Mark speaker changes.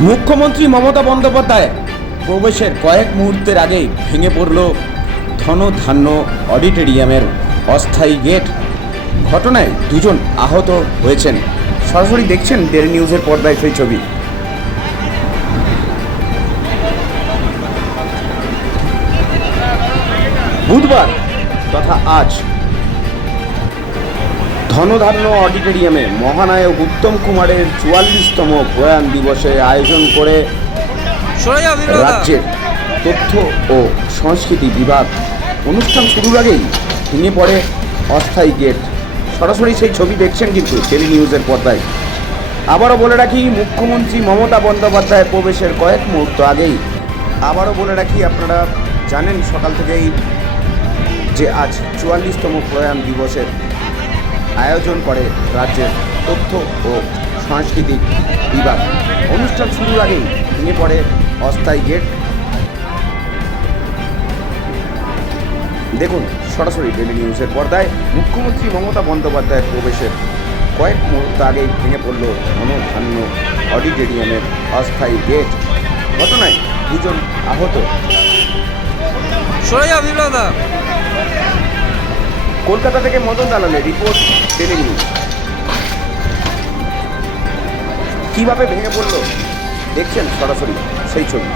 Speaker 1: মুখ্যমন্ত্রী মমতা বন্দ্যোপাধ্যায় প্রবেশের কয়েক মুহূর্তের আগেই ভেঙে পড়ল ধনধান্য অডিটোরিয়ামের অস্থায়ী গেট। ঘটনায় দুজন আহত হয়েছেন। সরাসরি দেখছেন ডেলি নিউজের পর্দায় সেই ছবি। বুধবার তথা আজ ধনধান্য অডিটোরিয়ামে মহানায়ক উত্তম কুমারের চুয়াল্লিশতম প্রয়াণ দিবসে আয়োজন করে রাজ্যের তথ্য ও সংস্কৃতি বিভাগ। অনুষ্ঠান শুরুর আগেই ভেঙে পড়ে অস্থায়ী গেট। সরাসরি সেই ছবি দেখছেন কিন্তু টেলি নিউজের পর্দায়। আবারও বলে রাখি মুখ্যমন্ত্রী মমতা বন্দ্যোপাধ্যায় প্রবেশের কয়েক মুহূর্ত আগেই। আবারও বলে রাখি আপনারা জানেন সকাল থেকেই যে আজ চুয়াল্লিশতম প্রয়াণ দিবসের আয়োজন করে রাজ্যের তথ্য ও সাংস্কৃতিক বিভাগ। অনুষ্ঠান শুরুর আগেই ভেঙে পড়ে অস্থায়ী গেট। দেখুন, সরাসরি ডেলি নিউজের পর্দায় মুখ্যমন্ত্রী মমতা বন্দ্যোপাধ্যায়ের প্রবেশের। কয়েক মুহূর্ত আগেই ভেঙে পড়ল ধনধান্য অডিটোরিয়ামের অস্থায়ী গেট। ঘটনায় দুজন আহত।
Speaker 2: সরে যাও বিপ্লবদা
Speaker 1: কলকাতা থেকে মদন দালালের রিপোর্ট টেলিং কীভাবে ভেঙে পড়ল? দেখছেন সরাসরি সেই ছবি।